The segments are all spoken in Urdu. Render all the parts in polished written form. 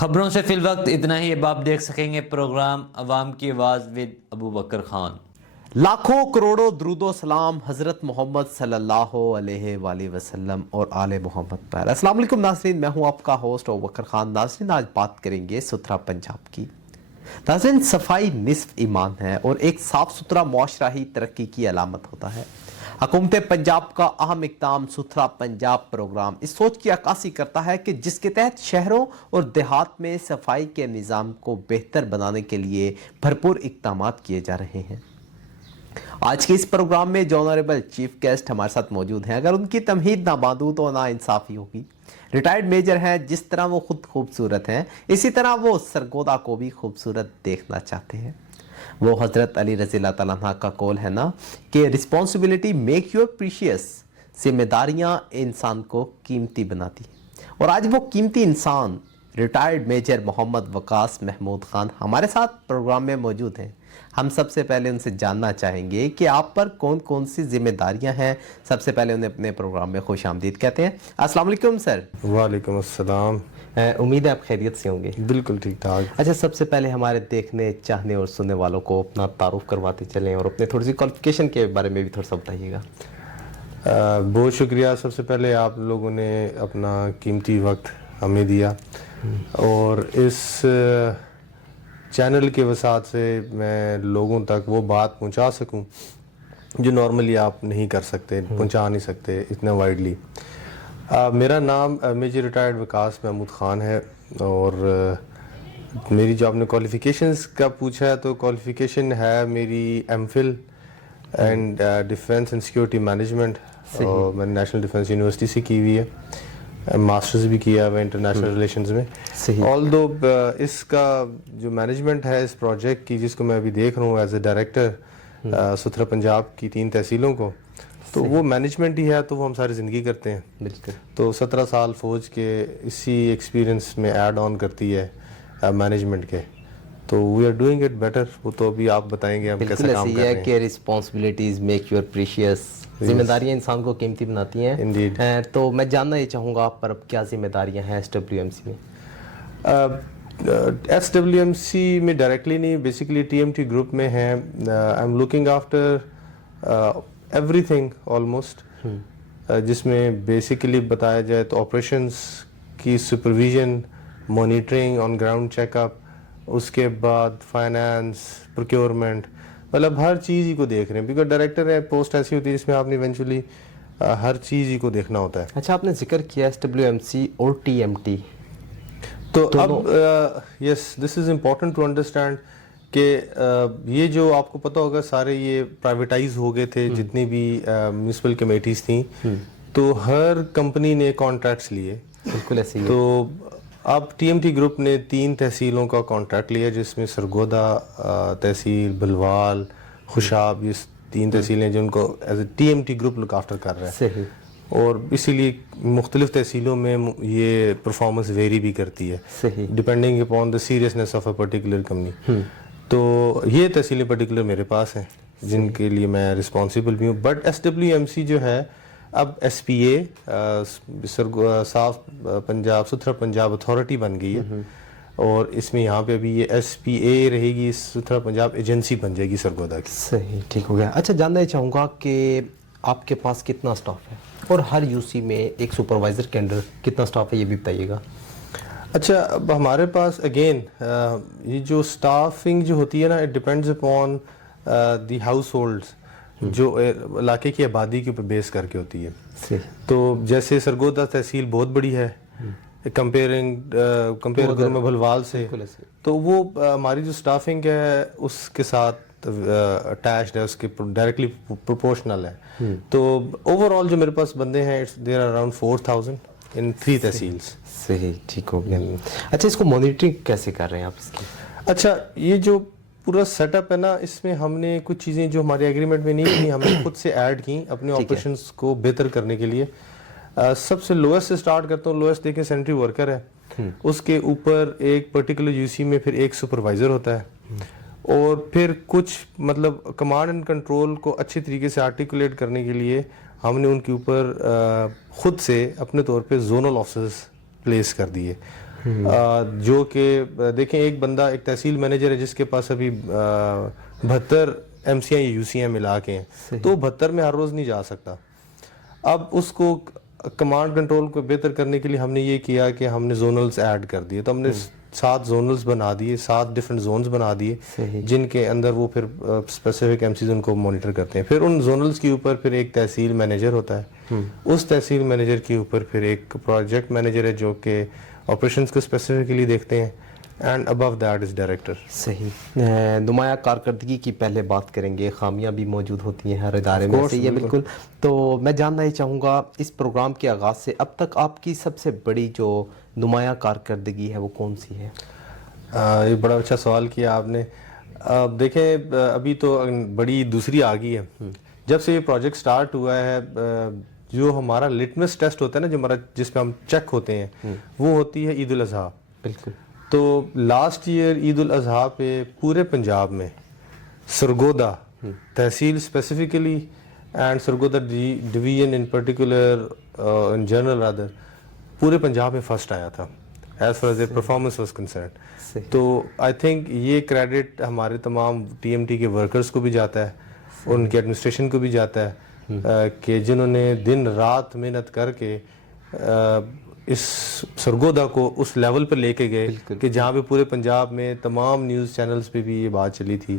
خبروں سے فی الوقت اتنا ہی. اب آپ دیکھ سکیں گے پروگرام عوام کی آواز ود ابو بکر خان. لاکھوں کروڑوں درود و سلام حضرت محمد صلی اللہ علیہ وآلہ وسلم اور آل محمد پر. السلام علیکم ناظرین، میں ہوں آپ کا ہوسٹ ابو بکر خان. ناظرین، آج بات کریں گے ستھرا پنجاب کی. ناظرین، صفائی نصف ایمان ہے اور ایک صاف ستھرا معاشرہ ہی ترقی کی علامت ہوتا ہے. حکومت پنجاب کا اہم اقدام ستھرا پنجاب پروگرام اس سوچ کی عکاسی کرتا ہے کہ جس کے تحت شہروں اور دیہات میں صفائی کے نظام کو بہتر بنانے کے لیے بھرپور اقدامات کیے جا رہے ہیں. آج کے اس پروگرام میں جو آنریبل چیف گیسٹ ہمارے ساتھ موجود ہیں، اگر ان کی تمہید نہ باندھوں تو نا انصافی ہوگی. ریٹائرڈ میجر ہیں، جس طرح وہ خود خوبصورت ہیں اسی طرح وہ سرگودا کو بھی خوبصورت دیکھنا چاہتے ہیں. وہ حضرت علی رضی اللہ تعالیٰ عنہ کا قول ہے نا کہ رسپانسبلٹی میک یور پریشیس، ذمہ داریاں انسان کو قیمتی بناتی ہیں. اور آج وہ قیمتی انسان ریٹائرڈ میجر محمد وقاص محمود خان ہمارے ساتھ پروگرام میں موجود ہیں. ہم سب سے پہلے ان سے جاننا چاہیں گے کہ آپ پر کون کون سی ذمہ داریاں ہیں. سب سے پہلے انہیں اپنے پروگرام میں خوش آمدید کہتے ہیں. السلام علیکم سر. وعلیکم السلام. امید ہے آپ خیریت سے ہوں گے. بالکل ٹھیک ٹھاک. اچھا، سب سے پہلے ہمارے دیکھنے چاہنے اور سننے والوں کو اپنا تعارف کرواتے چلیں اور اپنے تھوڑی سی کوالیفیکیشن کے بارے میں بھی تھوڑا سا بتائیے گا. بہت شکریہ. سب سے پہلے آپ لوگوں نے اپنا قیمتی وقت ہمیں دیا اور اس چینل کے وسعت سے میں لوگوں تک وہ بات پہنچا سکوں جو نارملی آپ نہیں کر سکتے، پہنچا نہیں سکتے اتنا وائڈلی. میرا نام میجر ریٹائرڈ وقاص محمود خان ہے اور میری جو آپ نے کوالیفیکیشنز کا پوچھا ہے تو کوالیفیکیشن ہے میری MPhil and defence and security management, اور میں نے نیشنل ڈیفینس یونیورسٹی سے کی ہوئی ہے. ماسٹرز بھی کیا ہوا ہے انٹرنیشنل ریلیشنز میں. آل دو اس کا جو مینجمنٹ ہے اس پروجیکٹ کی، جس کو میں ابھی دیکھ رہا ہوں ایز اے ڈائریکٹر ستھرا پنجاب کی 3 تحصیلوں کو، تو وہ مینجمنٹ ہی ہے، تو وہ ہم ساری زندگی کرتے ہیں. بالکل. تو 17 سال فوج کے اسی ایکسپیرینس میں ایڈ آن کرتی ہے مینجمنٹ کے، تو we are doing it better. وہ تو ابھی آپ بتائیں گے ہم کیسے کام کر رہے ہیں. کہ رسپانسبلٹیز میک یور پریشیس، ذمہ داریاں انسان کو قیمتی بناتی ہیں. Indeed. تو میں جاننا یہ چاہوں گا آپ پر اب کیا ذمہ داریاں ہیں ایس ڈبلیو ایم سی میں. ایس ڈبلیو ایم سی میں ڈائریکٹلی نہیں، basically T M T group میں ہیں. I'm looking after everything almost, جس میں بیسیکلی بتایا جائے تو آپریشنس کی supervision, monitoring, on ground check up, اس کے بعد فائنانس، پروکیورمنٹ، مطلب ہر چیز ہی کو دیکھ رہے ہیں. بیکاز ڈائریکٹر ہے پوسٹ ایسی ہوتی ہے جس میں آپ نے ایونچولی ہر چیز ہی کو دیکھنا ہوتا ہے. اچھا، آپ نے ذکر کیا ایس ڈبلیو ایم سی اور ٹی ایم ٹی، تو اب یس دس از امپورٹنٹ ٹو انڈرسٹینڈ کہ یہ جو آپ کو پتہ ہوگا سارے یہ پرائیویٹائز ہو گئے تھے جتنی بھی میونسپل کمیٹیز تھیں، تو ہر کمپنی نے کانٹریکٹس لیے. بالکل ایسے ہی. تو اب ٹی ایم ٹی گروپ نے 3 تحصیلوں کا کانٹریکٹ لیا، جس میں سرگودا تحصیل، بلوال، خوشاب، یہ 3 تحصیلیں جن کو as a T M T group look after کر رہا ہے. صحیح. اور اسی لیے مختلف تحصیلوں میں یہ پرفارمنس ویری بھی کرتی ہے، صحیح، depending upon the seriousness of a particular company. تو یہ تحصیلیں پرٹیکولر میرے پاس ہیں جن کے لیے میں رسپانسبل بھی ہوں. But S W M C جو ہے اب ایس پی اے صاف پنجاب ستھرا پنجاب اتھارٹی بن گئی ہے، اور اس میں یہاں پہ ابھی یہ ایس پی اے رہے گی، ستھرا پنجاب ایجنسی بن جائے گی سرگودا کی. صحیح، ٹھیک ہو گیا. اچھا، جاننا چاہوں گا کہ آپ کے پاس کتنا سٹاف ہے اور ہر یو سی میں ایک سپروائزر کے انڈر کتنا سٹاف ہے، یہ بھی بتائیے گا. اچھا، اب ہمارے پاس اگین یہ جو اسٹافنگ جو ہوتی ہے نا، it depends upon the house holds, جو علاقے کی آبادی کے اوپر بیس کر کے ہوتی ہے. تو جیسے سرگودا تحصیل بہت بڑی ہے کمپیئر کروں میں بھلوال سے، تو وہ ہماری جو اسٹافنگ ہے اس کے ساتھ اٹیچڈ ہے، اس کے ڈائریکٹلی پروپورشنل ہے. تو اوور آل جو میرے پاس بندے ہیں دیر آر اراؤنڈ 4000 ان 3 تحصیلس. صحیح، ٹھیک ہو گیا. اچھا، اس کو مانیٹرنگ کیسے کر رہے ہیں آپ اس کی؟ اچھا، یہ جو پورا سیٹ اپ ہے نا، اس میں ہم نے کچھ چیزیں جو ہمارے ایگریمنٹ میں نہیں تھیں ہم نے خود سے ایڈ کی اپنے آپریشنس کو بہتر کرنے کے لیے. سب سے لوئسٹ سے سٹارٹ کرتا ہوں. لوئسٹ دیکھیں سینٹری ورکر ہے، اس کے اوپر ایک پرٹیکولر یو سی میں پھر ایک سپروائزر ہوتا ہے، اور پھر کچھ مطلب کمانڈ اینڈ کنٹرول کو اچھے طریقے سے آرٹیکولیٹ کرنے کے لیے ہم نے ان کے اوپر خود سے اپنے طور پہ زونل آفیسرز پلیس کر دیے. جو کہ دیکھیں ایک بندہ ایک تحصیل مینیجر ہے جس کے پاس ابھی 72 MCA یا UCA ملا کے ہیں تو 72 میں ہر روز نہیں جا سکتا. اب اس کو کمانڈ کنٹرول کو بہتر کرنے کے لیے ہم نے یہ کیا کہ ہم نے زونلز ایڈ کر دیے. تو ہم نے 7 زونلز بنا دیے, 7 ڈفرینٹ زونز بنا دیے جن کے اندر وہ پھر اسپیسیفک MCs ان کو مانیٹر کرتے ہیں. پھر ان زونلز کے اوپر پھر ایک تحصیل مینیجر ہوتا ہے, اس تحصیل مینیجر کے اوپر پھر ایک پروجیکٹ مینیجر ہے جو کہ آپریشنز کو اسپیسیفکلی دیکھتے ہیں, and above that is director. صحیح. نمایاں کارکردگی کی پہلے بات کریں گے. خامیاں بھی موجود ہوتی ہیں ہر ادارے میں, صحیح ہے بالکل. تو میں جاننا ہی چاہوں گا اس پروگرام کے آغاز سے اب تک آپ کی سب سے بڑی جو نمایاں کارکردگی ہے وہ کون سی ہے؟ یہ بڑا اچھا سوال کیا آپ نے. دیکھیں ابھی تو بڑی دوسری آ گئی ہے. جب سے یہ پروجیکٹ سٹارٹ ہوا ہے, جو ہمارا لٹمس ٹیسٹ ہوتا ہے نا, جو ہمارا جس پہ ہم چیک ہوتے ہیں, وہ ہوتی ہے عید الاضحیٰ. بالکل. تو لاسٹ ایئر عید الاضحیٰ پہ پورے پنجاب میں سرگودا تحصیل specifically and Sargodha division in particular in general rather پورے پنجاب میں فرسٹ آیا تھا as far as a performance was concerned. تو آئی تھنک یہ کریڈٹ ہمارے تمام TMT کے ورکرز کو بھی جاتا ہے, ان کے ایڈمنسٹریشن کو بھی جاتا ہے کہ جنہوں نے دن رات محنت کر کے اس سرگودا کو اس لیول پر لے کے گئے کہ جہاں پہ پورے پنجاب میں تمام نیوز چینلز پہ بھی یہ بات چلی تھی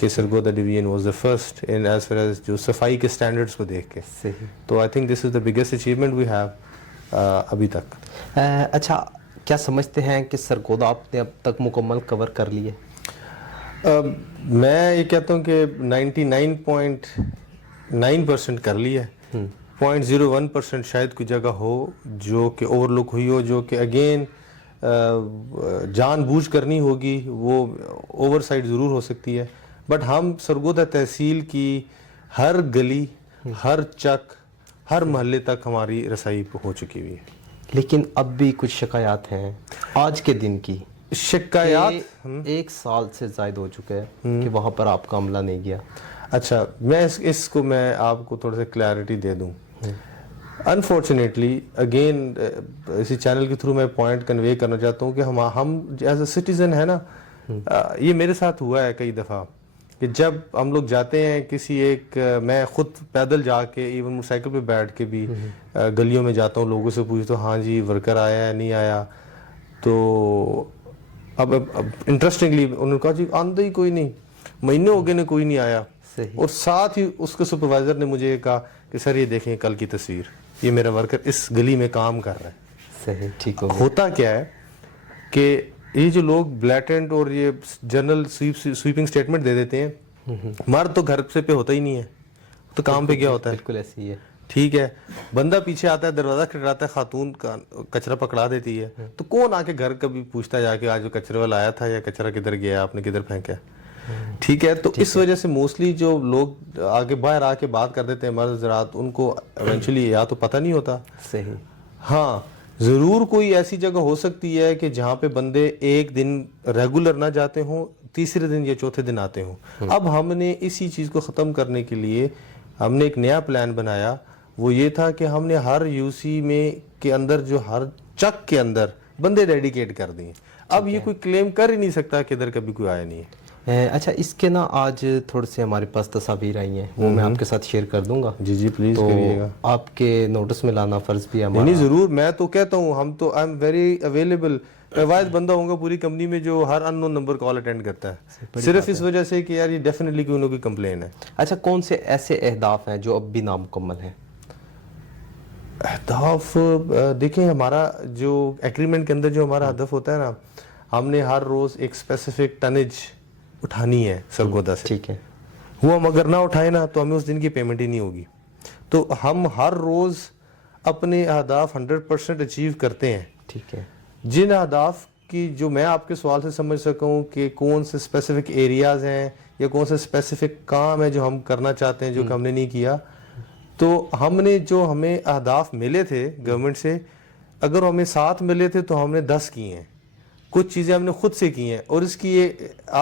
کہ Sargodha division was the first in as far as جو صفائی کے سٹینڈرڈز کو دیکھ کے. تو I think this is the biggest achievement we have ابھی تک. اچھا, کیا سمجھتے ہیں کہ سرگودا آپ نے اب تک مکمل کور کر لیے؟ میں یہ کہتا ہوں کہ 99.9% کر لیا ہے. 0.01% شاید کوئی جگہ ہو جو کہ اوور لک ہوئی ہو, جو کہ اگین جان بوجھ کرنی ہوگی, وہ اوور سائڈ ضرور ہو سکتی ہے. بٹ ہم سرگودا تحصیل کی ہر گلی, ہر چک, ہر محلے تک ہماری رسائی ہو چکی ہوئی ہے. لیکن اب بھی کچھ شکایات ہیں آج کے دن کی. شکایات 1 سال سے زائد ہو چکا ہے کہ وہاں پر آپ کا عملہ نہیں گیا. اچھا, میں اس کو میں آپ کو تھوڑا سا کلیئرٹی دے دوں. انفارچونیٹلی اگین اسی چینل کے تھرو میں پوائنٹ کنوے کرنا چاہتا ہوں کہ ہم ایز اے سٹیزن ہے نا, یہ میرے ساتھ ہوا ہے کئی دفعہ کہ جب ہم لوگ جاتے ہیں کسی ایک, میں خود پیدل جا کے ایون موٹر سائیکل پہ بیٹھ کے بھی گلیوں میں جاتا ہوں, لوگوں سے پوچھتا ہوں ہاں جی ورکر آیا ہے نہیں آیا. تو اب انٹرسٹنگلی انہوں نے کہا جی آندہ ہی کوئی نہیں, مہینے ہو گئے نے کوئی نہیں آیا. اور ساتھ ہی اس کے سپروائزر نے مجھے کہا کہ سر یہ دیکھیں کل کی تصویر, یہ میرا ورکر اس گلی میں کام کر رہا ہے. صحیح, ٹھیک ہو. ہوتا کیا ہے کہ یہ جو لوگ بلیٹنٹ اور یہ جنرل سویپنگ سٹیٹمنٹ دے دیتے ہیں, مرد تو گھر سے پہ ہوتا ہی نہیں ہے, تو کام پہ کیا ہوتا ہے. بالکل ایسے ہی ہے. ٹھیک ہے, بندہ پیچھے آتا ہے, دروازہ کھٹکھٹاتا ہے, خاتون کا کچرا پکڑا دیتی ہے, تو کون آ کے گھر کبھی پوچھتا ہے جا کے آج وہ کچرے والا آیا تھا یا کچرا کدھر گیا, آپ نے کدھر پھینکا. ٹھیک ہے, تو اس وجہ سے موسٹلی جو لوگ آگے باہر آ کے بات کر دیتے ہیں مرد حضرات, ان کو ایونچولی یا تو پتہ نہیں ہوتا. صحیح. ہاں ضرور کوئی ایسی جگہ ہو سکتی ہے کہ جہاں پہ بندے ایک دن ریگولر نہ جاتے ہوں, تیسرے دن یا چوتھے دن آتے ہوں. اب ہم نے اسی چیز کو ختم کرنے کے لیے ہم نے ایک نیا پلان بنایا. وہ یہ تھا کہ ہم نے ہر UC میں کے اندر جو ہر چک کے اندر بندے ڈیڈیکیٹ کر دیے. اب یہ کوئی کلیم کر ہی نہیں سکتا کہ ادھر کبھی کوئی آیا نہیں ہے. اچھا, اس کے نا آج تھوڑے سے ہمارے پاس تصاویر آئی ہیں, وہ میں آپ کے ساتھ شیئر کر دوں گا. جی پلیز کریے گا. آپ کے نوٹس میں لانا فرض بھی ہے ہمارا. نہیں ضرور, میں تو کہتا ہوں ہم تو آئی ایم ویری اویلیبل. میں واحد بندہ ہوں گا پوری کمپنی میں جو ہر ان نون نمبر کال اٹینڈ کرتا ہے, صرف اس وجہ سے کہ یار یہ ڈیفینیٹلی کوئی نہ کوئی کمپلین ہے. اچھا, کون سے ایسے اہداف ہیں جو اب بھی نامکمل ہیں؟ اہداف دیکھیں, ہمارا جو ایگریمنٹ کے اندر جو ہمارا ہدف ہوتا ہے نا, ہم نے ہر روز ایک اسپیسیفک ٹنیج اٹھانی ہے سرگودا سے. ٹھیک ہے. وہ ہم اگر نہ اٹھائیں نا تو ہمیں اس دن کی پیمنٹ ہی نہیں ہوگی. تو ہم ہر روز اپنے اہداف 100% اچیو کرتے ہیں. ٹھیک ہے. جن اہداف کی جو میں آپ کے سوال سے سمجھ سکوں کہ کون سے اسپیسیفک ایریاز ہیں یا کون سے اسپیسیفک کام ہے جو ہم کرنا چاہتے ہیں جو کہ ہم نے نہیں کیا, تو ہم نے جو ہمیں اہداف ملے تھے گورنمنٹ سے, اگر ہمیں 7 ملے تھے تو ہم نے 10 کیے ہیں. کچھ چیزیں ہم نے خود سے کی ہیں. اور اس کی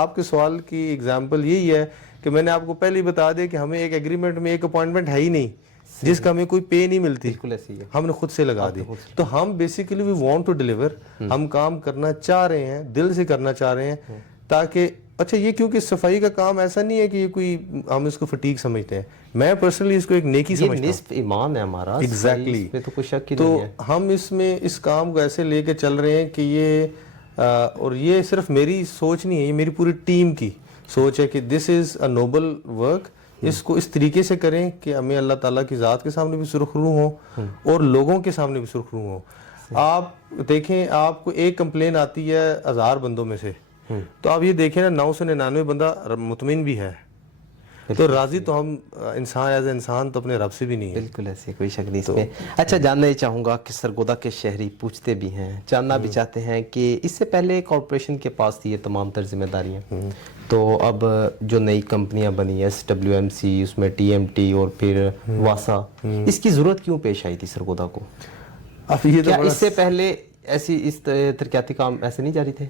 آپ کے سوال کی ایگزامپل یہی ہے کہ میں نے آپ کو پہلے ہی بتا دیا کہ ہمیں ایک ایگریمنٹ میں ایک اپوائنٹمنٹ ہے ہی نہیں جس کا ہمیں کوئی پے نہیں ملتی, بالکل ایسی ہے, ہم نے خود سے لگا دی. تو ہم basically we want to deliver, ہم کام کرنا چاہ رہے ہیں, دل سے کرنا چاہ رہے ہیں تاکہ اچھا یہ کیونکہ صفائی کا کام ایسا نہیں ہے کہ یہ کوئی ہم اس کو فٹیگ سمجھتے ہیں, میں پرسنلی اس کو ایک نیکی سمجھتا ہوں, نصف ایمان ہے ہمارا. ایگزیکٹلی, تو کوئی شک ہی تو نہیں ہے. ہم اس میں اس کام کو ایسے لے کے چل رہے ہیں کہ یہ اور یہ صرف میری سوچ نہیں ہے, یہ میری پوری ٹیم کی سوچ ہے کہ دس از اے نوبل ورک, اس کو اس طریقے سے کریں کہ ہمیں اللہ تعالیٰ کی ذات کے سامنے بھی سرخرو ہوں اور لوگوں کے سامنے بھی سرخرو ہوں. آپ دیکھیں آپ کو ایک کمپلین آتی ہے 1000 بندوں میں سے, تو آپ یہ دیکھیں نا 999 بندہ مطمئن بھی ہے, تو راضی تو ہم انسان ایز اے انسان تو اپنے رب سے بھی نہیں ہے. بالکل ایسے کوئی شک نہیں اس میں. اچھا جاننا یہ چاہوں گا کہ سرگودا کے شہری پوچھتے بھی ہیں, جاننا بھی چاہتے ہیں کہ اس سے پہلے کارپوریشن کے پاس تھی یہ تمام تر ذمہ داریاں, تو اب جو نئی کمپنیاں بنی SWMC, اس میں TMT اور پھر واسا, اس کی ضرورت کیوں پیش آئی تھی سرگودا کو؟ اب یہ کیا اس سے پہلے ایسی اس ترقیاتی کام ایسے نہیں جاری تھے؟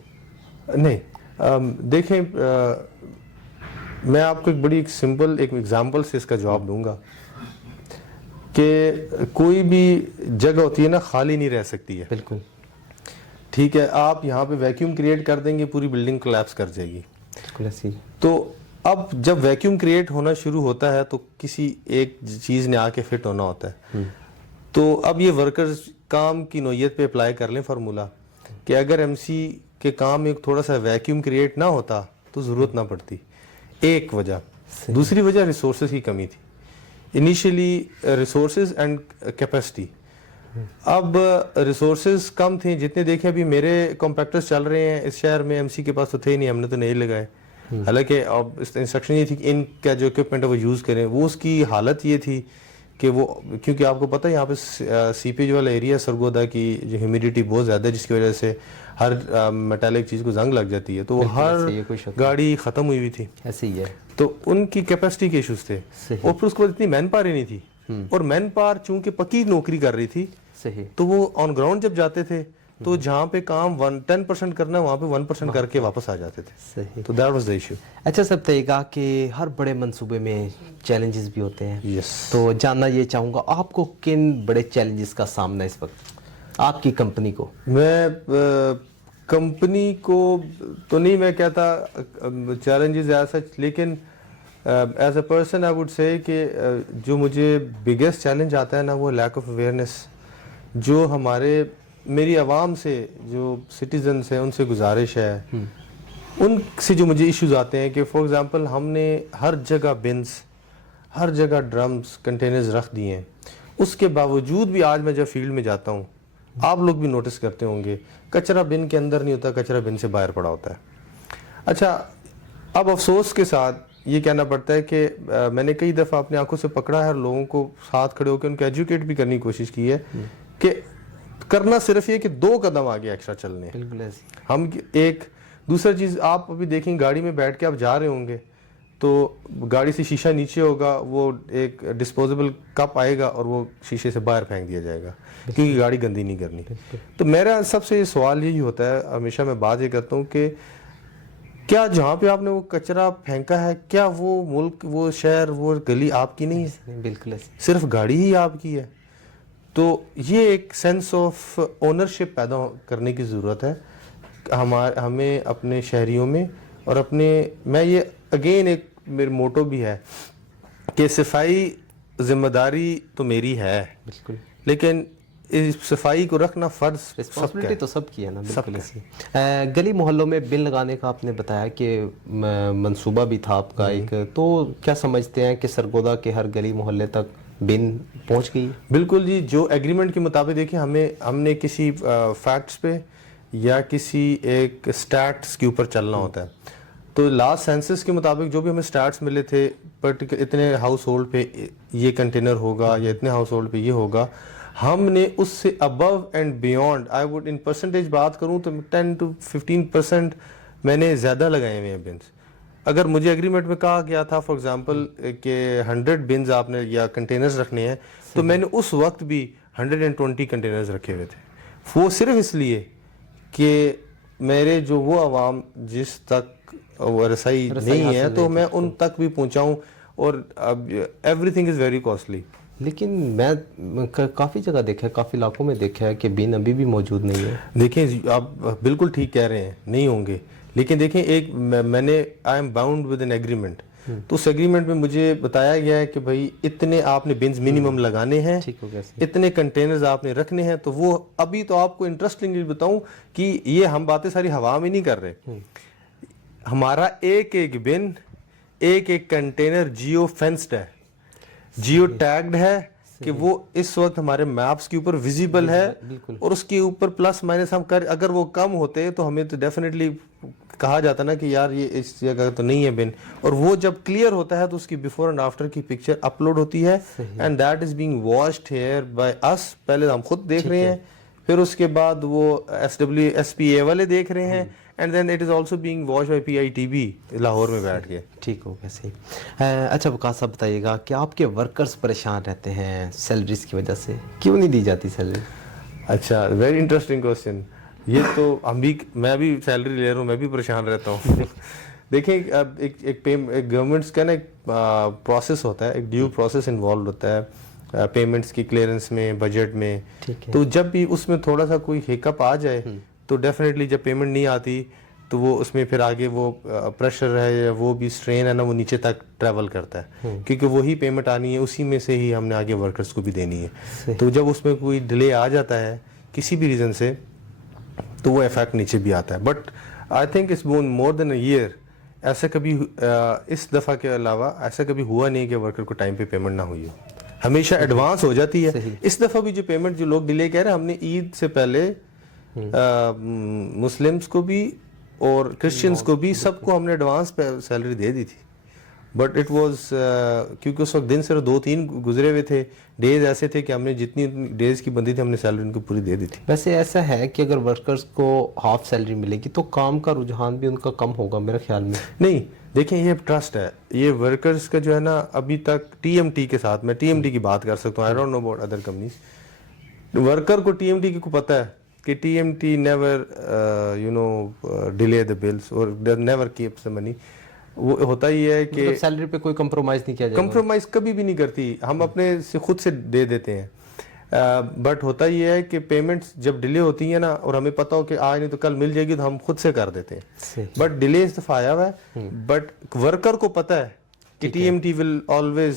نہیں, دیکھیں میں آپ کو ایک بڑی سمپل ایک ایگزامپل سے اس کا جواب دوں گا کہ کوئی بھی جگہ ہوتی ہے نا خالی نہیں رہ سکتی ہے. بالکل ٹھیک ہے, آپ یہاں پہ ویکیوم کریٹ کر دیں گے پوری بلڈنگ کولیپس کر جائے گی. بالکل ایسی. تو اب جب ویکیوم کریٹ ہونا شروع ہوتا ہے تو کسی ایک چیز نے آ کے فٹ ہونا ہوتا ہے. تو اب یہ ورکرز کام کی نوعیت پہ اپلائی کر لیں فارمولا کہ اگر MC کے کام میں تھوڑا سا ویکیوم کریٹ نہ ہوتا تو ضرورت نہ پڑتی. ایک وجہ. دوسری وجہ ریسورسز کی کمی تھی, انیشیلی ریسورسز اینڈ کیپیسٹی. اب ریسورسز کم تھے, جتنے دیکھیں ابھی میرے کمپیکٹرز چل رہے ہیں اس شہر میں MC کے پاس تو تھے نہیں, ہم نے تو نہیں لگائے. حالانکہ اب انسٹرکشن یہ تھی کہ ان کا جو اکوپمنٹ ہے وہ یوز کریں. وہ اس کی حالت یہ تھی کہ وہ کیونکہ آپ کو پتہ ہے یہاں پہ سیپیج والا ایریا سرگودا کی جو ہیومیڈیٹی بہت زیادہ ہے, جس کی وجہ سے ہر میٹالک چیز کو زنگ لگ جاتی ہے, تو وہ ہر گاڑی ختم ہوئی ہوئی تھی. ایسے ہی ہے. تو ان کی کیپیسٹی کے ایشوز تھے, اور پھر اس کے بعد اتنی مین پاور ہی نہیں تھی, اور مین پاور چونکہ پکی نوکری کر رہی تھی تو وہ آن گراؤنڈ جب جاتے تھے تو جہاں پہ کام 10% کرنا ہے وہاں پہ 1% کر کے واپس آ جاتے تھے. تو دیٹ واز دی ایشو. اچھا سب بتائیے گا کہ ہر بڑے منصوبے میں چیلنجز بھی ہوتے ہیں. یس. تو جاننا یہ چاہوں گا آپ کو کن بڑے چیلنجز کا سامنا اس وقت آپ کی کمپنی کو؟ میں کمپنی کو تو نہیں میں کہتا چیلنجز ایز سچ, لیکن as a person I would say کہ جو مجھے بگیسٹ چیلنج آتا ہے نا وہ لیک آف اویئرنیس. جو ہمارے میری عوام سے جو سٹیزنس ہیں ان سے گزارش ہے, ان سے جو مجھے ایشوز آتے ہیں کہ فار ایگزامپل ہم نے ہر جگہ بنس, ہر جگہ ڈرمز, کنٹینرز رکھ دیے ہیں, اس کے باوجود بھی آج میں جب فیلڈ میں جاتا ہوں, آپ لوگ بھی نوٹس کرتے ہوں گے, کچرا بن کے اندر نہیں ہوتا, کچرا بن سے باہر پڑا ہوتا ہے. اچھا اب افسوس کے ساتھ یہ کہنا پڑتا ہے کہ میں نے کئی دفعہ اپنی آنکھوں سے پکڑا ہے اور لوگوں کو ساتھ کھڑے ہو کے ان کو ایجوکیٹ بھی کرنے کی کوشش کی ہے کہ کرنا صرف یہ کہ 2 قدم آگے ایکسٹرا چلنے ہیں. بالکل ایسے. ہم ایک دوسرا چیز آپ ابھی دیکھیں گاڑی میں بیٹھ کے آپ جا رہے ہوں گے تو گاڑی سے شیشہ نیچے ہوگا, وہ ایک ڈسپوزیبل کپ آئے گا اور وہ شیشے سے باہر پھینک دیا جائے گا کیونکہ گاڑی گندی نہیں کرنی. تو میرا سب سے سوال یہی ہوتا ہے, ہمیشہ میں بات یہ کرتا ہوں کہ کیا جہاں پہ آپ نے وہ کچرا پھینکا ہے کیا وہ ملک, وہ شہر, وہ گلی آپ کی نہیں ہے؟ بالکل ایسے. صرف گاڑی ہی آپ کی ہے. تو یہ ایک سینس آف اونرشپ پیدا کرنے کی ضرورت ہے ہمیں اپنے شہریوں میں, اور اپنے میں یہ اگین ایک میرے موٹو بھی ہے کہ صفائی ذمہ داری تو میری ہے, بالکل, لیکن اس صفائی کو رکھنا فرض رسپانسبلٹی تو سب کی ہے نا. بالکل ایسی. گلی محلوں میں بن لگانے کا آپ نے بتایا کہ منصوبہ بھی تھا آپ کا ایک, تو کیا سمجھتے ہیں کہ سرگودا کے ہر گلی محلے تک بن پہنچ گئی؟ بالکل جی, جو ایگریمنٹ کے مطابق دیکھیں ہم نے کسی فیکٹس پہ یا کسی ایک سٹیٹس کے اوپر چلنا ہوتا ہے. تو لاسٹ سینسس کے مطابق جو بھی ہمیں سٹیٹس ملے تھے پرٹیکولر اتنے ہاؤس ہولڈ پہ یہ کنٹینر ہوگا یا اتنے ہاؤس ہولڈ پہ یہ ہوگا, ہم نے اس سے above and beyond I would in percentage بات کروں تو 10 to 15% میں نے زیادہ لگائے ہوئے ہیں بنس. اگر مجھے ایگریمنٹ میں کہا گیا تھا فار ایگزامپل کہ 100 بنز آپ نے یا کنٹینرز رکھنے ہیں, تو میں نے اس وقت بھی 120 کنٹینرز رکھے ہوئے تھے. وہ صرف اس لیے کہ میرے جو وہ عوام جس تک رسائی نہیں ہے تو میں ان تک بھی پہنچاؤں. اور اب every thing is very costly, لیکن میں کافی جگہ دیکھا ہے, کافی علاقوں میں دیکھا ہے کہ بن ابھی بھی موجود نہیں ہے. دیکھیں آپ بالکل ٹھیک کہہ رہے ہیں, نہیں ہوں گے, لیکن دیکھیں ایک میں نے I am bound with an agreement, تو اس ایگریمنٹ میں مجھے بتایا گیا ہے کہ بھائی اتنے آپ نے بنز منیمم لگانے ہیں, اتنے کنٹینرز آپ نے رکھنے ہیں. تو وہ ابھی تو آپ کو انٹرسٹنگلی بتاؤں کہ یہ ہم باتیں ساری ہوا میں نہیں کر رہے, ہمارا ایک ایک بن, ایک ایک کنٹینر جیو فینسڈ ہے, جیو ٹیگڈ ہے, کہ وہ اس وقت ہمارے میپس کے اوپر ویزیبل ہے, اور اس کے اوپر پلس مائنس ہم کر, اگر وہ کم ہوتے تو ہمیں تو ڈیفینیٹلی کہا جاتا نا کہ یار یہ اس جگہ تو نہیں ہے بن, اور وہ جب کلیئر ہوتا ہے تو اس کی بیفور اینڈ آفٹر کی پکچر اپلوڈ ہوتی ہے, and that is being watched here by us. پہلے ہم خود دیکھ رہے ہیں, پھر اس کے بعد وہ SPA والے دیکھ رہے ہیں, and then it is also being watch by PITB Lahore میں بیٹھ کے. ٹھیک ہو گیا, صحیح. اچھا وقاص صاحب بتائیے گا کہ آپ کے ورکرز پریشان رہتے ہیں سیلریز کی وجہ سے, کیوں نہیں دی جاتی سیلری؟ اچھا, ویری انٹرسٹنگ کوسچن. یہ تو میں بھی سیلری لے رہا ہوں, میں بھی پریشان رہتا ہوں. دیکھیں اب ایک گورنمنٹس کا نا ایک پروسیس ہوتا ہے, ایک ڈیو پروسیس انوالوڈ ہوتا ہے پیمنٹس کی کلیئرنس میں, بجٹ میں. تو جب بھی اس میں تھوڑا سا کوئی ہیکپ آ جائے تو ڈیفینیٹلی جب پیمنٹ نہیں آتی تو وہ اس میں پھر آگے وہ پریشر ہے یا وہ بھی اسٹرین ہے نا, وہ نیچے تک ٹریول کرتا ہے, کیونکہ وہی پیمنٹ آنی ہے, اسی میں سے ہی ہم نے آگے ورکرز کو بھی دینی ہے. تو جب اس میں کوئی ڈیلے آ جاتا ہے کسی بھی ریزن سے تو وہ افیکٹ نیچے بھی آتا ہے. But I think it's been more than a year, ایسا کبھی اس دفعہ کے علاوہ ایسا کبھی ہوا نہیں کہ ورکر کو ٹائم پہ پیمنٹ نہ ہوئی ہو, ہمیشہ ایڈوانس ہو جاتی ہے. اس دفعہ بھی جو پیمنٹ جو لوگ ڈیلے کہہ رہے ہیں, ہم نے عید سے پہلے مسلمس کو بھی اور کرسچنس کو بھی سب کو ہم نے ایڈوانس پہ سیلری دے دی تھی. بٹ اٹ واز کیونکہ اس وقت دن صرف 2-3 گزرے ہوئے تھے, ڈیز ایسے تھے کہ ہم نے جتنی ڈیز کی بندی تھی ہم نے سیلری ان کو پوری دے دی تھی. ویسے ایسا ہے کہ اگر ورکرز کو ہاف سیلری ملے گی تو کام کا رجحان بھی ان کا کم ہوگا میرے خیال میں. نہیں دیکھیں, یہ ٹرسٹ ہے, یہ ورکرز کا جو ہے نا ابھی تک TMT کے ساتھ, میں TMT کی بات کر سکتا ہوں, I don't know about other companies. Worker کو TMT کو پتہ ہے کہ TMT never delay the bills اور نیور کیپس دا منی. وہ ہوتا ہی ہے کہ سیلری پہ کوئی کمپرومائز نہیں کیا جائے گا, کمپرومائز کبھی بھی نہیں کرتی, ہم اپنے سے خود سے دے دیتے ہیں. بٹ ہوتا یہ ہے کہ پیمنٹس جب ڈیلے ہوتی ہیں نا, اور ہمیں پتہ ہو کہ آج نہیں تو کل مل جائے گی, تو ہم خود سے کر دیتے ہیں. بٹ ڈیلے اس دفعہ آیا ہوا ہے, بٹ ورکر کو پتہ ہے کہ TMT will always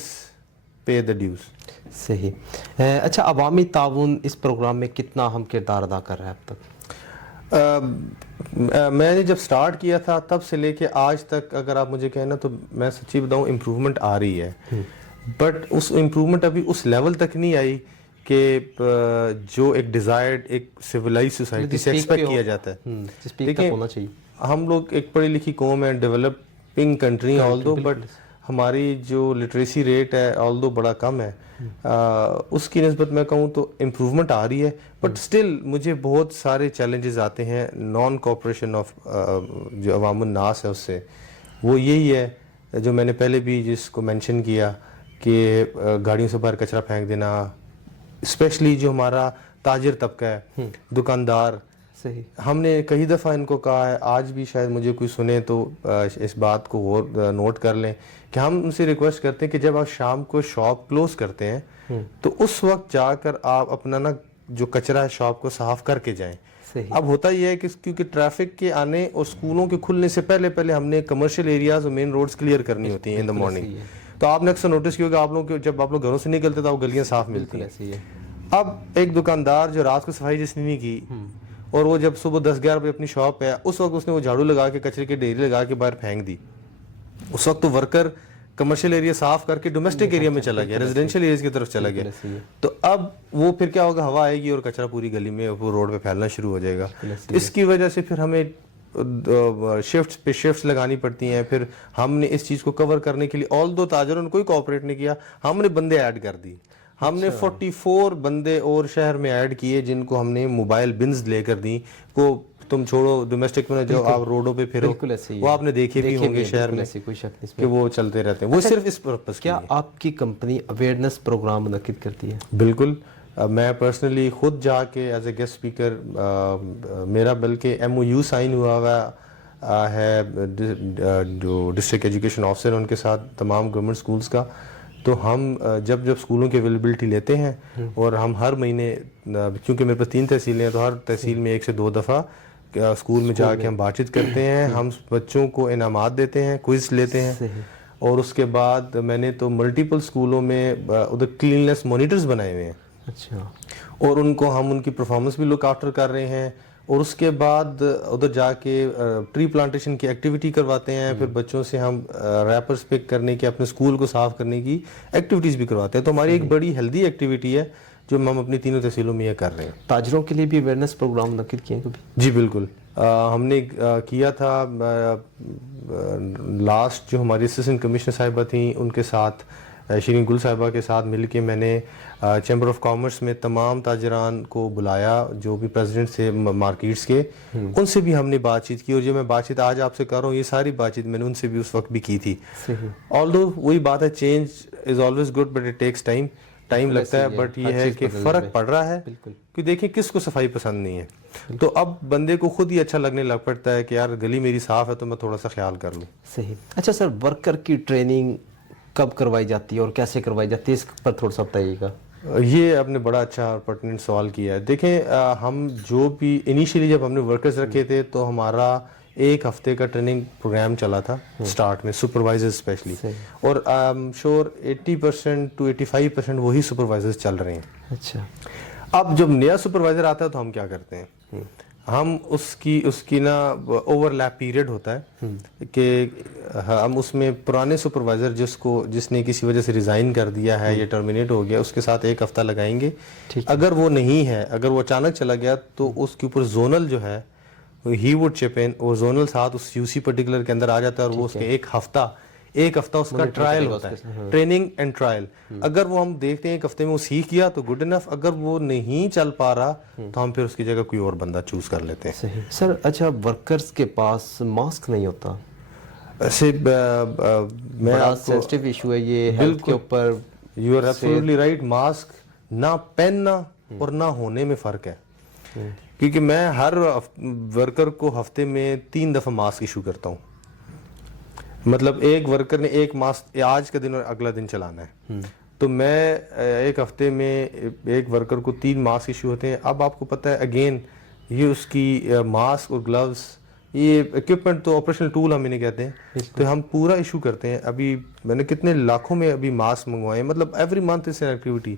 pay the dues. صحیح. اچھا, عوامی تعاون اس پروگرام میں کتنا اہم کردار ادا کر رہا ہے اب تک؟ میں نے جب سٹارٹ کیا تھا تب سے لے کے آج تک اگر آپ مجھے کہنا تو میں سچی بتاؤں امپروومنٹ آ رہی ہے, بٹ اس امپروومنٹ ابھی اس لیول تک نہیں آئی کہ جو ایک ڈیزائرڈ ایک سویلائز سوسائٹی سے ایکسپیکٹ کیا جاتا ہے. دیکھیں ہم لوگ ایک پڑھی لکھی قوم ہے, developing country although, but ہماری جو لٹریسی ریٹ ہے آل دو بڑا کم ہے, اس کی نسبت میں کہوں تو امپروومنٹ آ رہی ہے. بٹ سٹل مجھے بہت سارے چیلنجز آتے ہیں نان کوپریشن آف جو عوام الناس ہے اس سے. وہ یہی ہے جو میں نے پہلے بھی جس کو مینشن کیا کہ گاڑیوں سے باہر کچرا پھینک دینا, اسپیشلی جو ہمارا تاجر طبقہ ہے, دکاندار. ہم نے کئی دفعہ ان کو کہا ہے, آج بھی شاید مجھے کوئی سنے تو اس بات کو اور نوٹ کر لیں کہ ہم ان سے ریکویسٹ کرتے ہیں کہ جب آپ شام کو شاپ کلوز کرتے ہیں تو اس وقت جا کر آپ اپنا نا جو کچرا ہے شاپ کو صاف کر کے جائیں. اب ہوتا یہ ہے کہ کیونکہ ٹریفک کے آنے اور اسکولوں کے کھلنے سے پہلے ہم نے کمرشل ایریاز اور مین روڈز کلیئر کرنی ہوتی ہیں ان دا مارننگ. تو آپ نے اکثر نوٹس کیا ہوگا آپ لوگ جب آپ لوگ گھروں سے نکلتے تو آپ گلیاں صاف ملتی ہیں. اب ایک دکاندار جو رات کو صفائی جس نے نہیں کی اور وہ جب صبح 10-11 بجے اپنی شاپ پہ اس وقت اس نے وہ جھاڑو لگا کے کچرے کی ڈھیری لگا کے باہر پھینک دی, اس وقت تو ورکر کمرشل ایریا صاف کر کے ڈومیسٹک ایریا میں چلا گیا, ریزیڈینشیل ایریاز کی طرف چلا گیا. تو اب وہ پھر کیا ہوگا, ہوا آئے گی اور کچرا پوری گلی میں روڈ پہ پھیلنا شروع ہو جائے گا. اس کی وجہ سے پھر ہمیں شفٹس پہ شفٹس لگانی پڑتی ہیں. پھر ہم نے اس چیز کو کور کرنے کے لیے آل دو تاجروں نے کوئی کوآپریٹ نہیں کیا, ہم نے بندے ایڈ کر دی. ہم نے 44 بندے اور شہر میں ایڈ کیے جن کو ہم نے موبائل بنز لے کر دی. کو تم چھوڑو ڈومیسٹک میں جو آپ روڈوں پہ پھرو, وہ آپ نے دیکھے بھی ہوں گے شہر میں کہ وہ چلتے رہتے ہیں. وہ صرف اس پرپس. کیا آپ کی کمپنی اویئرنیس پروگرام منعقد کرتی ہے؟ بالکل. میں پرسنلی خود جا کے ایز اے گیسٹ اسپیکر, میرا بلکہ MOU سائن ہوا ہوا ہے جو ڈسٹرکٹ ایجوکیشن آفیسر ان کے ساتھ تمام گورنمنٹ اسکولز کا, تو ہم جب اسکولوں کی اویلیبلٹی لیتے ہیں اور ہم ہر مہینے، کیونکہ میرے پاس 3 تحصیلیں ہیں، تو ہر تحصیل میں 1 سے 2 دفعہ اسکول میں جا کے ہم بات چیت کرتے ہیں، ہم بچوں کو انعامات دیتے ہیں، کوئز لیتے ہیں، اور اس کے بعد میں نے تو ملٹیپل اسکولوں میں ادھر کلیننس مانیٹرز بنائے ہوئے ہیں. اچھا. اور ان کو ہم ان کی پرفارمنس بھی لک آفٹر کر رہے ہیں. اور اس کے بعد ادھر جا کے ٹری پلانٹیشن کی ایکٹیویٹی کرواتے ہیں، پھر بچوں سے ہم ریپرز پک کرنے کی، اپنے اسکول کو صاف کرنے کی ایکٹیویٹیز بھی کرواتے ہیں. تو ہماری ایک بڑی ہیلدی ایکٹیویٹی ہے جو ہم اپنی 3 تحصیلوں میں یہ کر رہے ہیں. تاجروں کے لیے بھی اویئرنیس پروگرام منعقد کیے ہیں کبھی؟ جی بالکل، ہم نے کیا تھا. لاسٹ جو ہماری اسسٹنٹ کمشنر صاحبہ تھیں، ان کے ساتھ شیرین گل صاحبہ کے ساتھ مل کے میں نے چیمبر آف کامرس میں تمام تاجران کو بلایا جو بھی پریزیڈنٹ تھے مارکیٹس کے، ان سے بھی ہم نے بات چیت کی. اور جو میں بات چیت آج آپ سے کر رہا ہوں، یہ ساری بات چیت میں نے ان سے بھی اس وقت بھی کی تھی. آلدو وہی بات ہے، change is always good but it takes time لگتا ہے، بٹ یہ ہے کہ فرق پڑ رہا ہے. کہ دیکھیں کس کو صفائی پسند نہیں ہے، تو اب بندے کو خود ہی اچھا لگنے لگ پڑتا ہے کہ یار گلی میری صاف ہے تو میں تھوڑا سا خیال کر لوں. صحیح. اچھا سر، ورکر کی ٹریننگ کب کروائی جاتی ہے اور کیسے کروائی جاتی ہے، اس پر تھوڑا سا بتائیے گا. یہ آپ نے بڑا اچھا اور پرٹیننٹ سوال کیا ہے. دیکھیں ہم جو بھی انیشیلی جب ہم نے ورکرز رکھے تھے تو ہمارا 1 ہفتے کا ٹریننگ پروگرام چلا تھا سٹارٹ میں، سپروائزر اسپیشلی، اور شور 80% to 85% وہی سپروائزرز چل رہے ہیں. اچھا. اب جب نیا سپروائزر آتا ہے تو ہم کیا کرتے ہیں، ہم اس کی نا اوور لیپ پیریڈ ہوتا ہے کہ ہم اس میں پرانے سپروائزر جس نے کسی وجہ سے ریزائن کر دیا ہے یا ٹرمینیٹ ہو گیا، اس کے ساتھ 1 ہفتہ لگائیں گے. اگر وہ نہیں ہے، اگر وہ اچانک چلا گیا تو اس کے اوپر زونل جو ہے ہی وڈ چپ ان، اور زونل ساتھ اس یو سی پرٹیکولر کے اندر آ جاتا ہے، اور وہ اس کے 1 ہفتہ اس کا ٹرائل ہوتا ہے، ٹریننگ اینڈ ٹرائل. اگر وہ ہم دیکھتے ہیں 1 ہفتے میں وہ سیکھ گیا تو گڈ انف، اگر وہ نہیں چل پا رہا تو ہم پھر اس کی جگہ کوئی اور بندہ چوز کر لیتے ہیں. صحیح. سر اچھا، ورکرز کے پاس ماسک نہیں ہوتا، ایسے میں بڑا سینسٹیو ایشو ہے یہ ہیلتھ کے اوپر. You are absolutely right. Mask نہ پہننا اور نہ ہونے میں فرق ہے، کیونکہ میں ہر ورکر کو ہفتے میں 3 دفعہ ماسک ایشو کرتا ہوں. مطلب ایک ورکر نے 1 ماسک آج کا دن اور اگلا دن چلانا ہے، تو میں 1 ہفتے میں ایک ورکر کو 3 ماسک ایشو ہوتے ہیں. اب آپ کو پتہ ہے اگین یہ اس کی ماسک اور گلوز، یہ اکوپمنٹ تو آپریشنل ٹول ہم انہیں کہتے ہیں، تو ہم پورا ایشو کرتے ہیں. ابھی میں نے کتنے لاکھوں میں ابھی ماسک منگوائے ہیں، مطلب ایوری منتھ اس ایکٹیویٹی،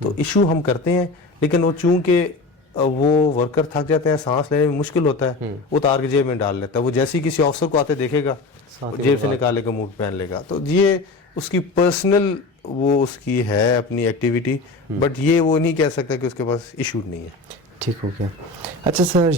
تو ایشو ہم کرتے ہیں. لیکن وہ چونکہ وہ ورکر تھک جاتے ہیں، سانس لینے میں مشکل ہوتا ہے، وہ اتار کے جیب میں ڈال لیتا ہے. وہ جیسے ہی کسی آفیسر کو آتے دیکھے گا جیب سے نکالے گا، منہ پہن لے گا. تو یہ اس کی پرسنل وہ اس کی ہے اپنی ایکٹیویٹی، بٹ یہ وہ نہیں کہہ سکتا کہ اس کے پاس ایشو نہیں ہے. ٹھیک ہو گیا. اچھا سر،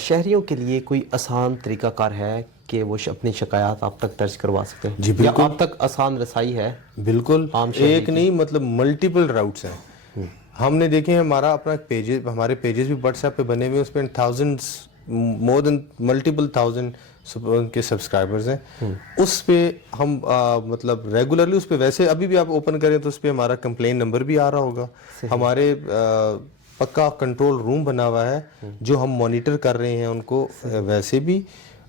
شہریوں کے لیے کوئی آسان طریقہ کار ہے کہ وہ اپنی شکایات آپ تک درج کروا سکتے ہیں؟ جی بالکل. آپ تک آسان رسائی ہے؟ بالکل، ایک نہیں مطلب ملٹیپل راؤٹس ہیں. ہم نے دیکھے ہیں، ہمارا اپنا پیجز، ہمارے پیجز بھی واٹس ایپ پہ بنے ہوئے، اس پہ تھاؤزنڈس، مور دین ملٹیپل تھاؤزنڈ کے سبسکرائبرز ہیں. اس پہ ہم مطلب ریگولرلی اس پہ، ویسے ابھی بھی آپ اوپن کریں تو اس پہ ہمارا کمپلین نمبر بھی آ رہا ہوگا. ہمارے پکا کنٹرول روم بنا ہوا ہے جو ہم مانیٹر کر رہے ہیں ان کو ویسے بھی.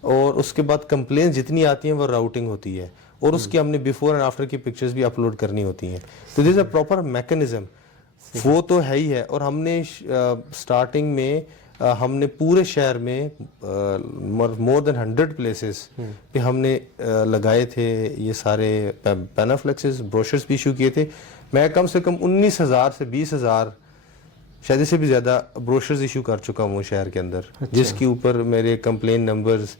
اور اس کے بعد کمپلین جتنی آتی ہیں وہ راؤٹنگ ہوتی ہے، اور اس کی ہم نے بیفور اینڈ آفٹر کی پکچرز بھی اپلوڈ کرنی ہوتی ہیں. تو دس اے پراپر میکینزم، وہ تو ہے ہی ہے. اور ہم نے سٹارٹنگ میں ہم نے پورے شہر میں مور دین 100 پلیسز پہ ہم نے لگائے تھے یہ سارے پینافلیکسز، بروشرز بھی ایشو کیے تھے. میں کم سے کم 19,000 سے 20,000 شاید اس سے بھی زیادہ بروشرز ایشو کر چکا ہوں شہر کے اندر، جس کے اوپر میرے کمپلین نمبرز،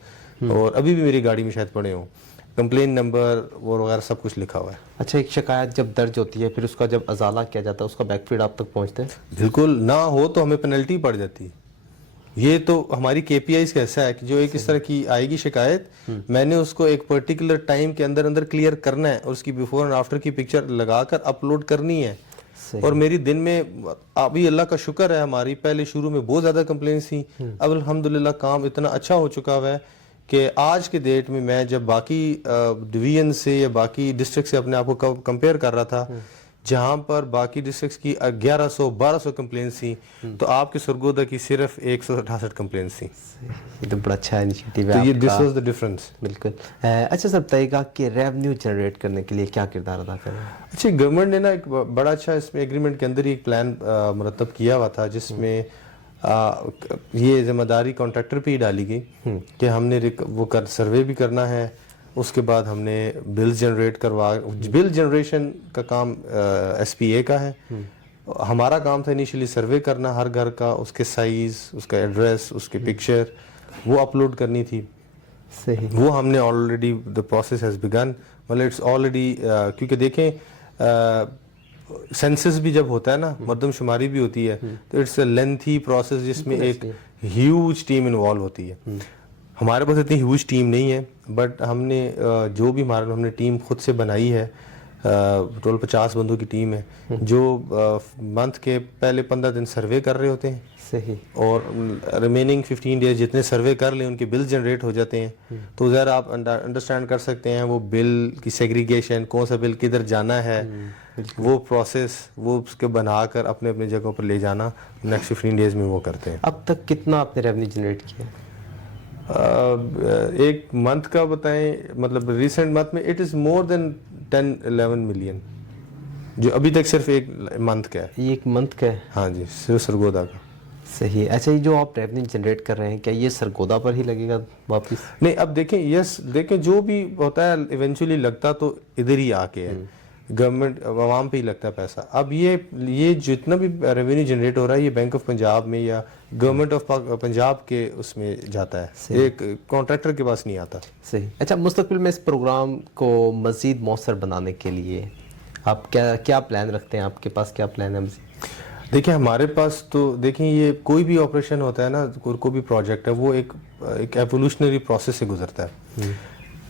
اور ابھی بھی میری گاڑی میں شاید پڑے ہوں کمپلین نمبر وغیرہ سب کچھ لکھا ہوا ہے. اچھا، ایک شکایت جب درج ہوتی ہے پھر اس کا جب ازالہ کیا جاتا ہے، اس کا بیک فیڈ آپ تک پہنچتا ہے؟ بالکل، نہ ہو تو ہمیں پینلٹی پڑ جاتی. یہ تو ہماری KPIs کا ایسا ہے کہ جو ایک اس طرح کی آئے گی شکایت، میں نے اس کو ایک پرٹیکولر ٹائم کے اندر کلیئر کرنا ہے، اور اس کی بیفور اینڈ آفٹر کی پکچر لگا کر اپلوڈ کرنی ہے. اور میری دن میں ابھی اللہ کا شکر ہے، ہماری پہلے شروع میں بہت زیادہ کمپلینس تھیں، اب الحمدللہ کام اتنا اچھا ہو چکا ہوا ہے کہ آج کے ڈیٹ میں جب باقی ڈویژن سے یا باقی ڈسٹرکٹ سے اپنے آپ کو کمپیئر کر رہا تھا جہاں پر باقی ڈسٹرکٹس کی 1100-1200 کمپلینس تھیں تو آپ کے سرگودا کی صرف 168 کمپلینس تھیں. یہ تو بڑا اچھا انیشیٹو ہے تو یہ آپ دس کا. Was the difference. بالکل. اچھا سر بتائیے گا کہ ریونیو جنریٹ کرنے کے لیے کیا کردار ادا کر رہے ہیں؟ اچھا گورنمنٹ نے نا ایک بڑا اچھا اس میں ایگریمنٹ کے اندر ہی ایک پلان مرتب کیا ہوا تھا جس میں یہ ذمہ داری کانٹریکٹر پہ ہی ڈالی گئی کہ ہم نے وہ سروے بھی کرنا ہے, اس کے بعد ہم نے بلز جنریٹ بل جنریشن کا کام ایس پی اے کا ہے. ہمارا کام تھا انیشلی سروے کرنا ہر گھر کا, اس کے سائز, اس کا ایڈریس, اس کے پکچر وہ اپلوڈ کرنی تھی. صحیح. وہ ہم نے already the process has begun. مطلب اٹس آلریڈی کیونکہ دیکھیں سینسس بھی جب ہوتا ہے نا, مردم شماری بھی ہوتی ہے, تو اٹس اے لینتھی پروسیس جس میں ایک ہیوج ٹیم انوالو ہوتی ہے. ہمارے پاس اتنی ہیوج ٹیم نہیں ہے, بٹ ہم نے جو بھی ہم نے ٹیم خود سے بنائی ہے, ٹول 50 بندوں کی ٹیم ہے جو منتھ کے پہلے 15 دن سروے کر رہے ہوتے ہیں. صحیح. اور ریمیننگ 15 ڈیز جتنے سروے کر لیں ان کے بل جنریٹ ہو جاتے ہیں. تو ذرا آپ انڈرسٹینڈ کر سکتے ہیں وہ بل کی سیگریگیشن, کون سا بل کدھر جانا ہے, وہ پروسیس وہ اس کے بنا کر اپنے اپنے جگہوں پر لے جانا نیکسٹ 15 ڈیز میں وہ کرتے ہیں. اب تک کتنا آپ نے ریونیو جنریٹ کیا؟ ایک منتھ کا بتائیں, مطلب ریسنٹ منتھ میں it is more than 10-11 million جو ابھی تک صرف ایک منتھ کا ہے. یہ ایک منتھ کا ہے؟ ہاں جی, صرف سرگودا کا. صحیح. اچھا یہ جو آپ ریونیو جنریٹ کر رہے ہیں کیا یہ سرگودا پر ہی لگے گا واپس؟ نہیں, اب دیکھیں دیکھیں جو بھی ہوتا ہے ایونچولی لگتا تو ادھر ہی آ کے ہے, گورنمنٹ عوام پہ ہی لگتا ہے پیسہ. اب یہ جتنا بھی ریونیو جنریٹ ہو رہا ہے یہ بینک آف پنجاب میں یا گورنمنٹ آف پنجاب کے اس میں جاتا ہے, ایک کانٹریکٹر کے پاس نہیں آتا. صحیح. اچھا مستقبل میں اس پروگرام کو مزید مؤثر بنانے کے لیے آپ کیا پلان رکھتے ہیں؟ آپ کے پاس کیا پلان ہے مزید؟ دیکھیں ہمارے پاس تو دیکھیں یہ کوئی بھی آپریشن ہوتا ہے نا, کوئی بھی پروجیکٹ ہے, وہ ایک ایوولوشنری پروسیس سے گزرتا ہے.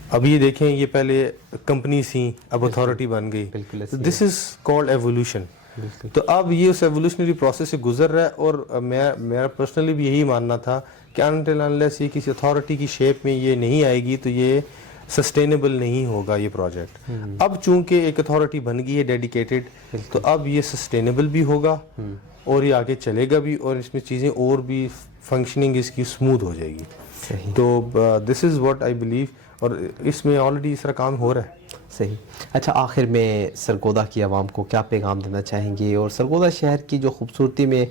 اب یہ دیکھیں یہ پہلے کمپنی تھیں, اب اتھارٹی بن گئی. دس از کالڈ ایوولوشن. تو اب یہ اس ایوولوشنری پروسیس سے گزر رہا ہے, اور میرا پرسنلی بھی یہی ماننا تھا کہ انٹل انلیس یہ کسی اتھارٹی کی شیپ میں یہ نہیں آئے گی تو یہ سسٹینیبل نہیں ہوگا یہ پروجیکٹ. اب چونکہ ایک اتھارٹی بن گئی ہے ڈیڈیکیٹڈ, تو اب یہ سسٹینیبل بھی ہوگا اور یہ آگے چلے گا بھی, اور اس میں چیزیں اور بھی فنکشننگ اس کی اسموتھ ہو جائے گی. تو دس از واٹ آئی بلیو, اور اس میں آلریڈی اس طرح کام ہو رہا ہے. صحیح. اچھا آخر میں سرگودا کی عوام کو کیا پیغام دینا چاہیں گے, اور سرگودا شہر کی جو خوبصورتی میں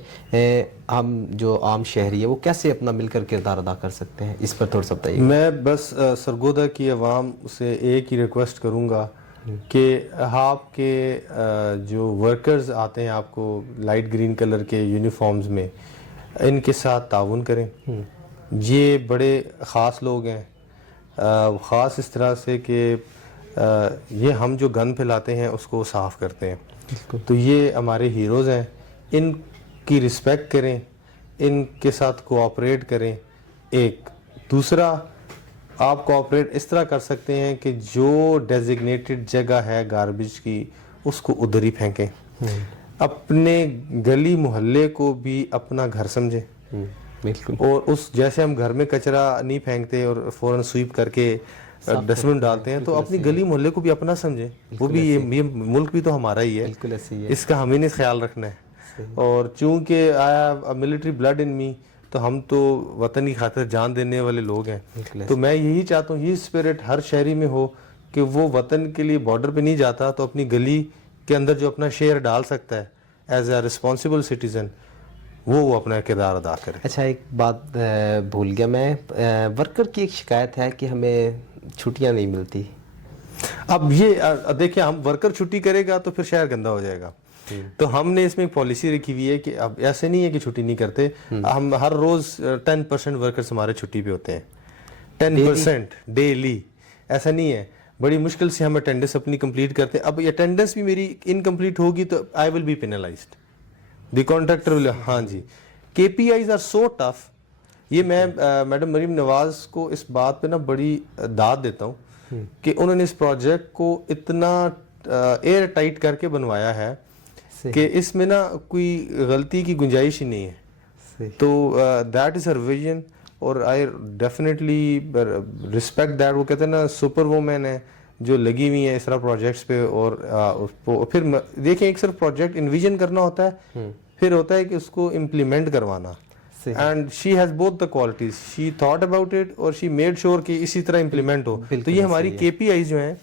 ہم جو عام شہری ہے وہ کیسے اپنا مل کر کردار ادا کر سکتے ہیں, اس پر تھوڑا سا بتائیے. میں بس سرگودا کی عوام سے ایک ہی ریکویسٹ کروں گا کہ آپ کے جو ورکرز آتے ہیں آپ کو لائٹ گرین کلر کے یونیفارمز میں, ان کے ساتھ تعاون کریں. یہ بڑے خاص لوگ ہیں, خاص اس طرح سے کہ یہ ہم جو گن پھیلاتے ہیں اس کو صاف کرتے ہیں. تو یہ ہمارے ہیروز ہیں, ان کی رسپیکٹ کریں, ان کے ساتھ کوآپریٹ کریں. ایک دوسرا آپ کوآپریٹ اس طرح کر سکتے ہیں کہ جو ڈیزگنیٹڈ جگہ ہے گاربیج کی اس کو ادھر ہی پھینکیں. اپنے گلی محلے کو بھی اپنا گھر سمجھیں. بالکل. اور اس جیسے ہم گھر میں کچرا نہیں پھینکتے اور فوراً سویپ کر کے ڈسٹ بن ڈالتے ہیں, تو اپنی گلی محلے کو بھی اپنا سمجھیں. وہ بھی یہ ملک بھی تو ہمارا ہی ہے, اس کا ہمیں نے خیال رکھنا ہے. اور چونکہ آیا ملٹری بلڈ ان می, تو ہم تو وطن کی خاطر جان دینے والے لوگ ہیں. تو میں یہی چاہتا ہوں یہ اسپرٹ ہر شہری میں ہو کہ وہ وطن کے لیے بارڈر پہ نہیں جاتا تو اپنی گلی کے اندر جو اپنا شیئر ڈال سکتا ہے ایز اے رسپانسبل سٹیزن, وہ اپنا کردار ادا کرے. اچھا ایک بات بھول گیا میں, ورکر کی ایک شکایت ہے کہ ہمیں چھٹیاں نہیں ملتی. اب یہ دیکھیں ہم ورکر چھٹی کرے گا تو پھر شہر گندا ہو جائے گا. تو ہم نے اس میں ایک پالیسی رکھی ہوئی ہے کہ اب ایسے نہیں ہے کہ چھٹی نہیں کرتے, ہم ہر روز 10% ورکرز ہمارے چھٹی پہ ہوتے ہیں. 10% ڈیلی, ایسا نہیں ہے. بڑی مشکل سے ہم اٹینڈنس اپنی کمپلیٹ کرتے ہیں. اب اٹینڈنس بھی میری انکمپلیٹ ہوگی تو I will be penalised, the contractor will. ہاں جی, K P Is are so tough. یہ میں میڈم مریم نواز کو اس بات پہ نا بڑی داد دیتا ہوں کہ انہوں نے اس پروجیکٹ کو اتنا ایئر ٹائٹ کر کے بنوایا ہے کہ اس میں نا کوئی غلطی کی گنجائش ہی نہیں ہے. تو دیٹ از ہر ویژن, اور آئی ڈیفینیٹلی رسپیکٹ دیٹ. وہ کہتے ہیں نا سپر وومین ہے, جو لگی ہوئی ہیں اس طرح پروجیکٹس پہ, اور پھر دیکھیں ایک صرف پروجیکٹ انویژن کرنا ہوتا ہے, پھر ہوتا ہے کہ اس کو امپلیمنٹ کروانا. And she has both the qualities, she thought about it اور شی میڈ شیور کہ اسی طرح امپلیمنٹ ہو. تو یہ ہماری کے پی آئیز جو ہیں,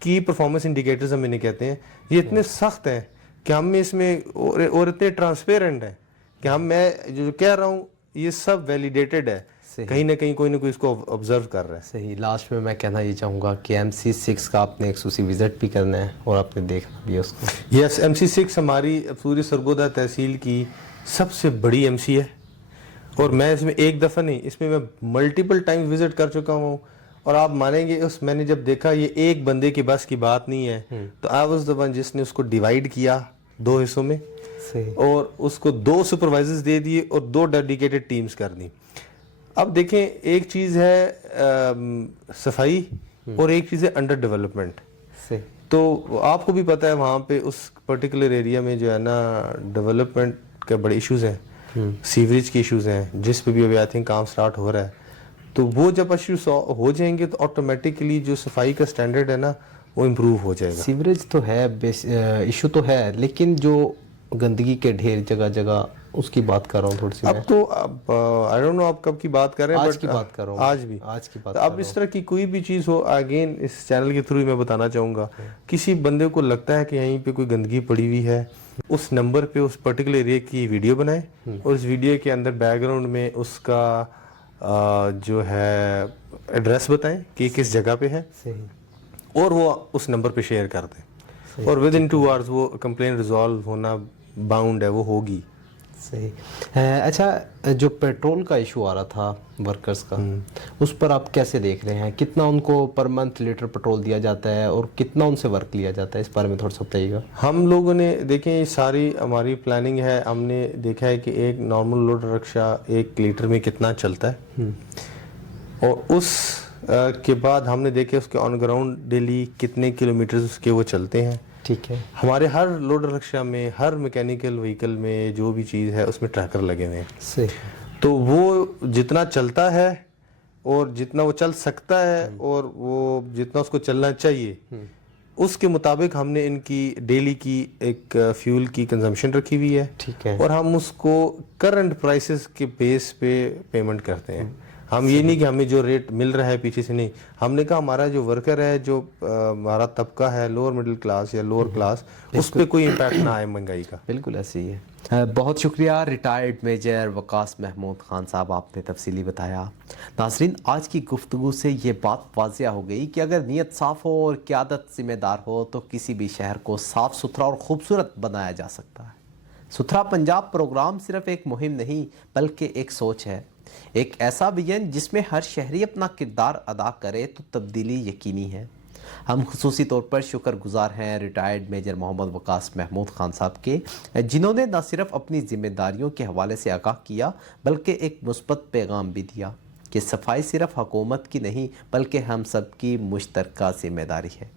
کی پرفارمنس انڈیکیٹرز ہم انہیں کہتے ہیں, یہ اتنے سخت ہیں کہ ہم اس میں اور اتنے ٹرانسپیرنٹ ہیں کہ میں جو کہہ رہا ہوں یہ سب ویلیڈیٹڈ ہے, کہیں نہ کہیں کوئی نہ کوئی اس کو آبزرو کر رہا ہے. صحیح. لاسٹ میں میں کہنا یہ چاہوں گا کہ MC6 کا آپ نے ایک خصوصی وزٹ بھی کرنا ہے اور آپ نے دیکھنا بھی ہے اس کو. یس, MC6 ہماری پوری سرگودا تحصیل کی سب سے بڑی MC ہے, اور میں اس میں ایک دفعہ نہیں, اس میں ملٹیپل ٹائم وزٹ کر چکا ہوں. اور آپ مانیں گے میں نے جب دیکھا یہ ایک بندے کے بس کی بات نہیں ہے, تو آئی واز دا ون جس نے اس کو ڈیوائیڈ کیا 2 حصوں میں, اور اس کو 2 سپروائزرز دے دیے اور 2 ڈیڈیکیٹڈ ٹیمز کر دی. اب دیکھیں ایک چیز ہے صفائی اور ایک چیز ہے انڈر ڈیولپمنٹ. تو آپ کو بھی پتہ ہے وہاں پہ اس پرٹیکولر ایریا میں جو ہے نا ڈیولپمنٹ کے بڑے ایشوز ہیں, سیوریج کے ایشوز ہیں, جس پہ بھی ابھی آئی تھنک کام سٹارٹ ہو رہا ہے. تو وہ جب ایشو ہو جائیں گے تو آٹومیٹکلی جو صفائی کا سٹینڈرڈ ہے نا وہ امپروو ہو جائے گا. سیوریج تو ہے, ایشو تو ہے, لیکن جو گندگی کے ڈھیر جگہ جگہ اس کی بات کر رہا ہوں تھوڑی سی. اب تو آئی ڈونٹ نو آپ کب کی بات کر رہے ہیں, آج کی بات کر رہا ہوں, آج کی بات. اب اس طرح کی کوئی بھی چیز ہو, اگین اس چینل کے تھرو میں بتانا چاہوں گا, کسی بندے کو لگتا ہے کہ یہیں پہ کوئی گندگی پڑی ہوئی ہے, اس نمبر پہ اس پرٹیکولر ایریا کی ویڈیو بنائیں, اور اس ویڈیو کے اندر بیک گراؤنڈ میں اس کا جو ہے ایڈریس بتائیں کہ کس جگہ پہ ہے, اور وہ اس نمبر پہ شیئر کر دیں, اور ود ان 2 hours وہ کمپلین ریزالو ہونا باؤنڈ ہے, وہ ہوگی. صحیح. اچھا, جو پیٹرول کا ایشو آ رہا تھا ورکرز کا, اس پر آپ کیسے دیکھ رہے ہیں؟ کتنا ان کو پر منتھ لیٹر پیٹرول دیا جاتا ہے اور کتنا ان سے ورک لیا جاتا ہے؟ اس بارے میں تھوڑا سا بتائیے گا. ہم لوگوں نے دیکھیں یہ ساری ہماری پلاننگ ہے, ہم نے دیکھا ہے کہ ایک نارمل لوڈ رکشہ 1 لیٹر میں کتنا چلتا ہے, اور اس کے بعد ہم نے دیکھا اس کے آن گراؤنڈ ڈیلی کتنے کلومیٹرز اس کے وہ چلتے ہیں. ٹھیک ہے. ہمارے ہر لوڈر رکشہ میں, ہر میکینیکل وہیکل میں جو بھی چیز ہے اس میں ٹریکر لگے ہوئے ہیں. تو وہ جتنا چلتا ہے اور جتنا وہ چل سکتا ہے اور وہ جتنا اس کو چلنا چاہیے, اس کے مطابق ہم نے ان کی ڈیلی کی ایک فیول کی کنزمپشن رکھی ہوئی ہے. ٹھیک ہے. اور ہم اس کو کرنٹ پرائسز کے بیس پہ پیمنٹ کرتے ہیں. ہم یہ نہیں کہ ہمیں جو ریٹ مل رہا ہے پیچھے سے, نہیں, ہم نے کہا ہمارا جو ورکر ہے, جو ہمارا طبقہ ہے لوور مڈل کلاس یا لوور کلاس, اس پہ کوئی امپیکٹ نہ آئے مہنگائی کا. بالکل ایسے ہی ہے. بہت شکریہ ریٹائرڈ میجر وقاص محمود خان صاحب, آپ نے تفصیلی بتایا. ناظرین, آج کی گفتگو سے یہ بات واضح ہو گئی کہ اگر نیت صاف ہو اور قیادت ذمہ دار ہو تو کسی بھی شہر کو صاف ستھرا اور خوبصورت بنایا جا سکتا ہے. ستھرا پنجاب پروگرام صرف ایک مہم نہیں بلکہ ایک سوچ ہے, ایک ایسا ویژن جس میں ہر شہری اپنا کردار ادا کرے تو تبدیلی یقینی ہے. ہم خصوصی طور پر شکر گزار ہیں ریٹائرڈ میجر محمد وقاص محمود خان صاحب کے, جنہوں نے نہ صرف اپنی ذمہ داریوں کے حوالے سے آگاہ کیا بلکہ ایک مثبت پیغام بھی دیا کہ صفائی صرف حکومت کی نہیں بلکہ ہم سب کی مشترکہ ذمہ داری ہے.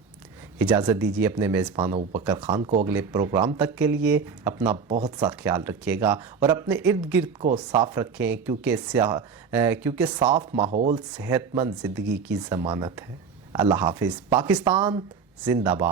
اجازت دیجیے اپنے میزبان ابوبکر خان کو اگلے پروگرام تک کے لیے اپنا بہت سا خیال رکھیے گا اور اپنے ارد گرد کو صاف رکھیں, کیونکہ صاف ماحول صحت مند زندگی کی ضمانت ہے. اللہ حافظ. پاکستان زندہ باد.